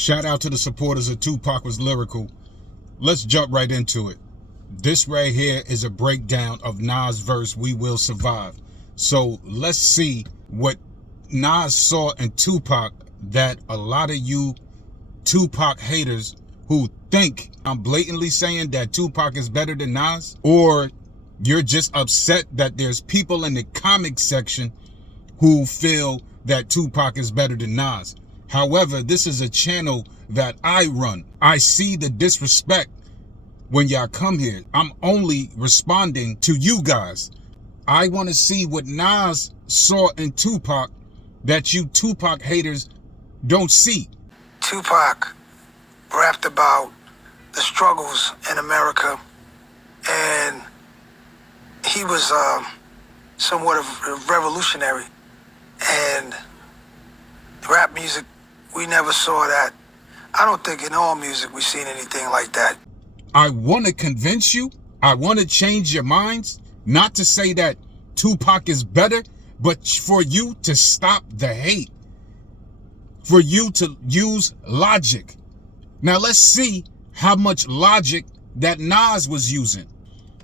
Shout out to the supporters of Tupac Was Lyrical. Let's jump right into it. This right here is a breakdown of Nas' verse, We Will Survive. So let's see what Nas saw in Tupac that a lot of you Tupac haters who think I'm blatantly saying that Tupac is better than Nas, or you're just upset that there's people in the comic section who feel that Tupac is better than Nas. However, this is a channel that I run. I see the disrespect when y'all come here. I'm only responding to you guys. I want to see what Nas saw in Tupac that you Tupac haters don't see. Tupac rapped about the struggles in America, and he was somewhat of a revolutionary. And rap music, we never saw that. I don't think in all music we've seen anything like that. I want to convince you. I want to change your minds. Not to say that Tupac is better, but for you to stop the hate. For you to use logic. Now let's see how much logic that Nas was using.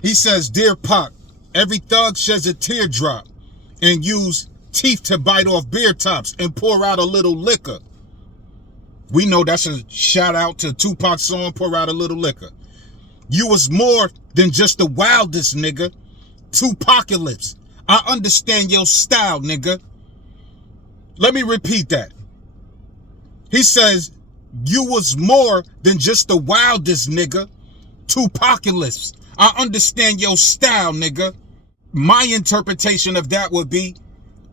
He says, Dear Pac, every thug sheds a teardrop and use teeth to bite off beer tops and pour out a little liquor. We know that's a shout out to Tupac's song, Pour Out a Little Liquor. You was more than just the wildest, nigga. Tupacalypse. I understand your style, nigga. Let me repeat that. He says, you was more than just the wildest, nigga. Tupacalypse. I understand your style, nigga. My interpretation of that would be,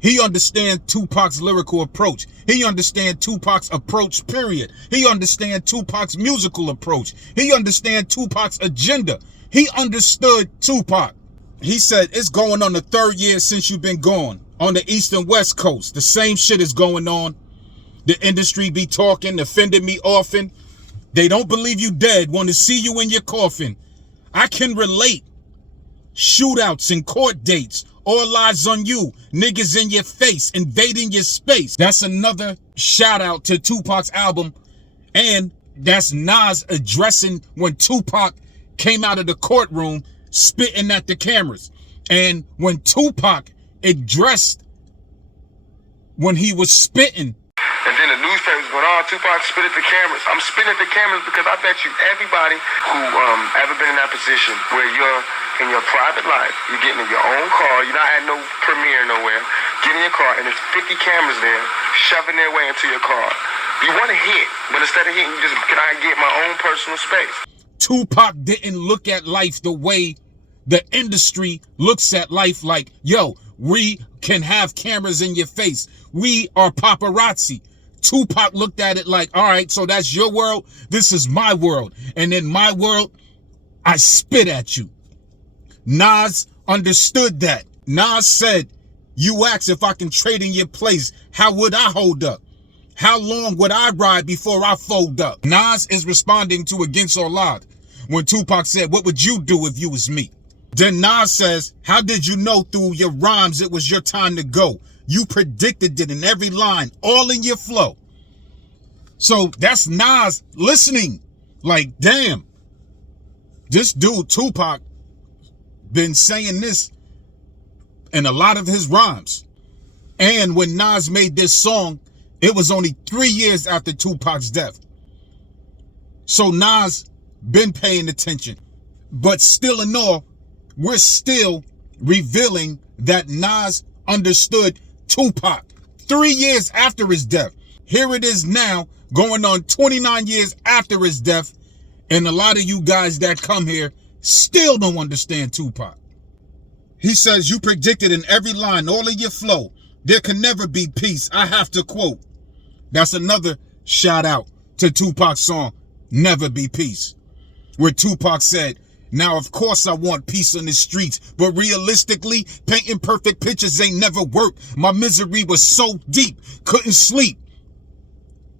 he understands Tupac's lyrical approach. He understands Tupac's approach, period. He understands Tupac's musical approach. He understands Tupac's agenda. He understood Tupac. He said, it's going on the 3rd year since you've been gone. On the East and West Coast, the same shit is going on. The industry be talking, offending me often. They don't believe you dead, want to see you in your coffin. I can relate. Shootouts and court dates, all eyes on you, niggas in your face, invading your space. That's another shout out to Tupac's album. And that's Nas addressing when Tupac came out of the courtroom spitting at the cameras. And when Tupac addressed when he was spitting. And then the newspapers going, oh, Tupac spit at the cameras. I'm spitting at the cameras because I bet you everybody who ever been in that position where you're in your private life, you're getting in your own car, you're not at no premiere nowhere, get in your car and there's 50 cameras there shoving their way into your car. You want to hit, but instead of hitting, you just, can I get my own personal space? Tupac didn't look at life the way the industry looks at life, like, yo, we can have cameras in your face. We are paparazzi. Tupac looked at it like, all right, so that's your world. This is my world. And in my world, I spit at you. Nas understood that. Nas said, you asked if I can trade in your place. How would I hold up? How long would I ride before I fold up? Nas is responding to Against All Odds when Tupac said, what would you do if you was me? Then Nas says, how did you know through your rhymes it was your time to go? You predicted it in every line, all in your flow. So that's Nas listening. Like, damn. This dude, Tupac, been saying this in a lot of his rhymes. And when Nas made this song, it was only 3 years after Tupac's death. So Nas been paying attention. But still in all, we're still revealing that Nas understood Tupac 3 years after his death. Here it is now, going on 29 years after his death, and a lot of you guys that come here still don't understand Tupac. He says, you predicted in every line, all in your flow, there can never be peace. I have to quote. That's another shout out to Tupac's song, Never Be Peace, where Tupac said, now, of course, I want peace on the streets, but realistically, painting perfect pictures ain't never worked. My misery was so deep, couldn't sleep.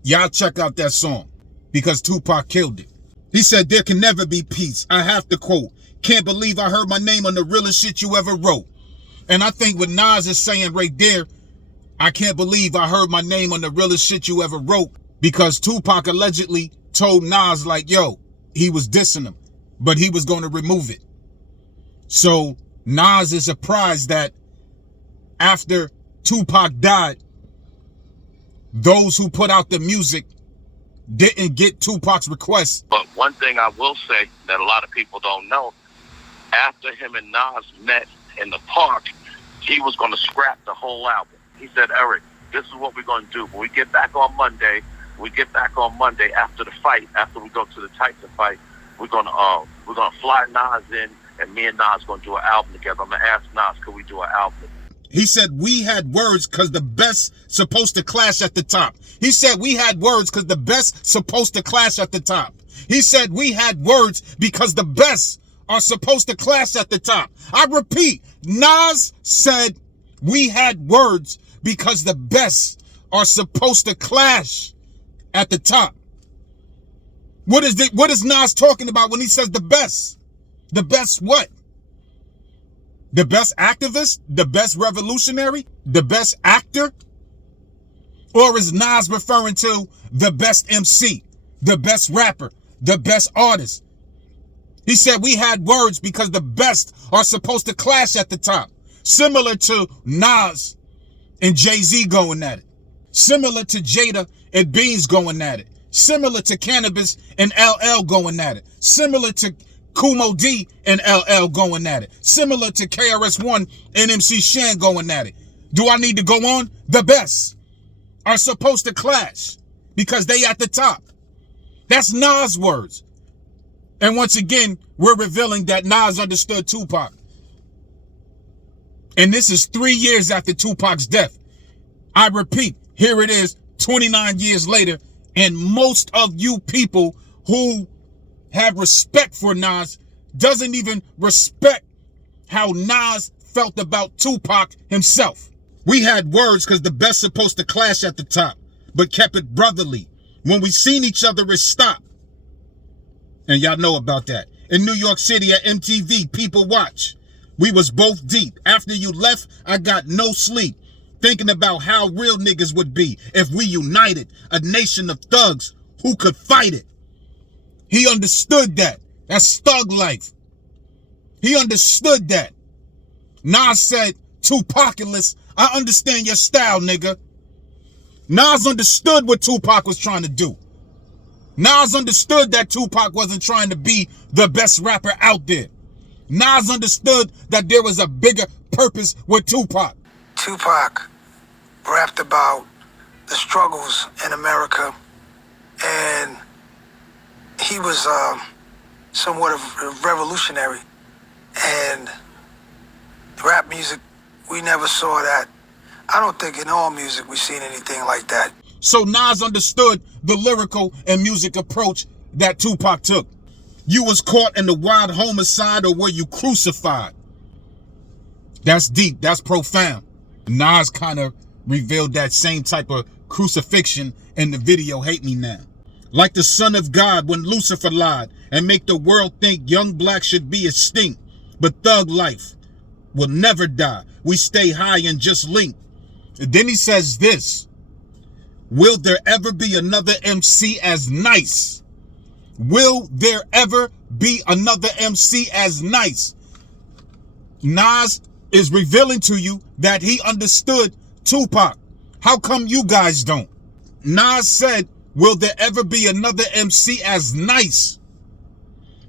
Y'all check out that song, because Tupac killed it. He said, there can never be peace. I have to quote, can't believe I heard my name on the realest shit you ever wrote. And I think what Nas is saying right there, I can't believe I heard my name on the realest shit you ever wrote, because Tupac allegedly told Nas like, yo, he was dissing him, but he was going to remove it. So Nas is surprised that after Tupac died, those who put out the music didn't get Tupac's request. But one thing I will say that a lot of people don't know, after him and Nas met in the park, he was going to scrap the whole album. He said, Eric, this is what we're going to do. When we get back on Monday, after the fight, after we go to the Tyson fight, we're gonna fly Nas in, and me and Nas gonna do an album together. I'm gonna ask Nas, could we do an album? He said we had words because the best supposed to clash at the top. He said we had words because the best supposed to clash at the top. He said we had words because the best are supposed to clash at the top. I repeat, Nas said we had words because the best are supposed to clash at the top. What is Nas talking about when he says the best? The best what? The best activist? The best revolutionary? The best actor? Or is Nas referring to the best MC? The best rapper? The best artist? He said we had words because the best are supposed to clash at the top. Similar to Nas and Jay-Z going at it. Similar to Jada and Beans going at it. Similar to Cannabis and LL going at it. Similar to Kumo D and LL going at it. Similar to KRS-One and MC Shan going at it. Do I need to go on? The best are supposed to clash because they at the top. That's Nas' words. And once again, we're revealing that Nas understood Tupac. And this is 3 years after Tupac's death. I repeat, here it is, 29 years later, and most of you people who have respect for Nas doesn't even respect how Nas felt about Tupac himself. We had words because the best supposed to clash at the top, but kept it brotherly. When we seen each other, it stopped. And y'all know about that. In New York City at MTV, people watch. We was both deep. After you left, I got no sleep. Thinking about how real niggas would be if we united, a nation of thugs who could fight it. He understood that. That's thug life. He understood that. Nas said, Tupaculous, I understand your style, nigga. Nas understood what Tupac was trying to do. Nas understood that Tupac wasn't trying to be the best rapper out there. Nas understood that there was a bigger purpose with Tupac. Tupac rapped about the struggles in America, and he was somewhat of a revolutionary. And rap music, we never saw that. I don't think in all music we've seen anything like that. So Nas understood the lyrical and music approach that Tupac took. You was caught in the wild homicide, or were you crucified? That's deep. That's profound. Nas kind of revealed that same type of crucifixion in the video Hate Me Now. Like the Son of God when Lucifer lied and make the world think young black should be extinct. But thug life will never die. We stay high and just link. And then he says this. Will there ever be another MC as nice? Will there ever be another MC as nice? Nas is revealing to you that he understood Tupac. How come you guys don't? Nas said, will there ever be another MC as nice?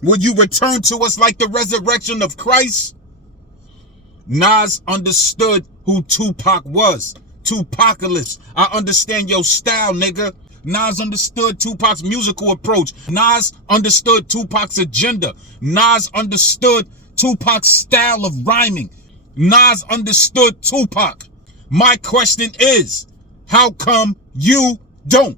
Will you return to us like the resurrection of Christ? Nas understood who Tupac was. Tupacalypse. I understand your style, nigga. Nas understood Tupac's musical approach. Nas understood Tupac's agenda. Nas understood Tupac's style of rhyming. Nas understood Tupac. My question is, how come you don't?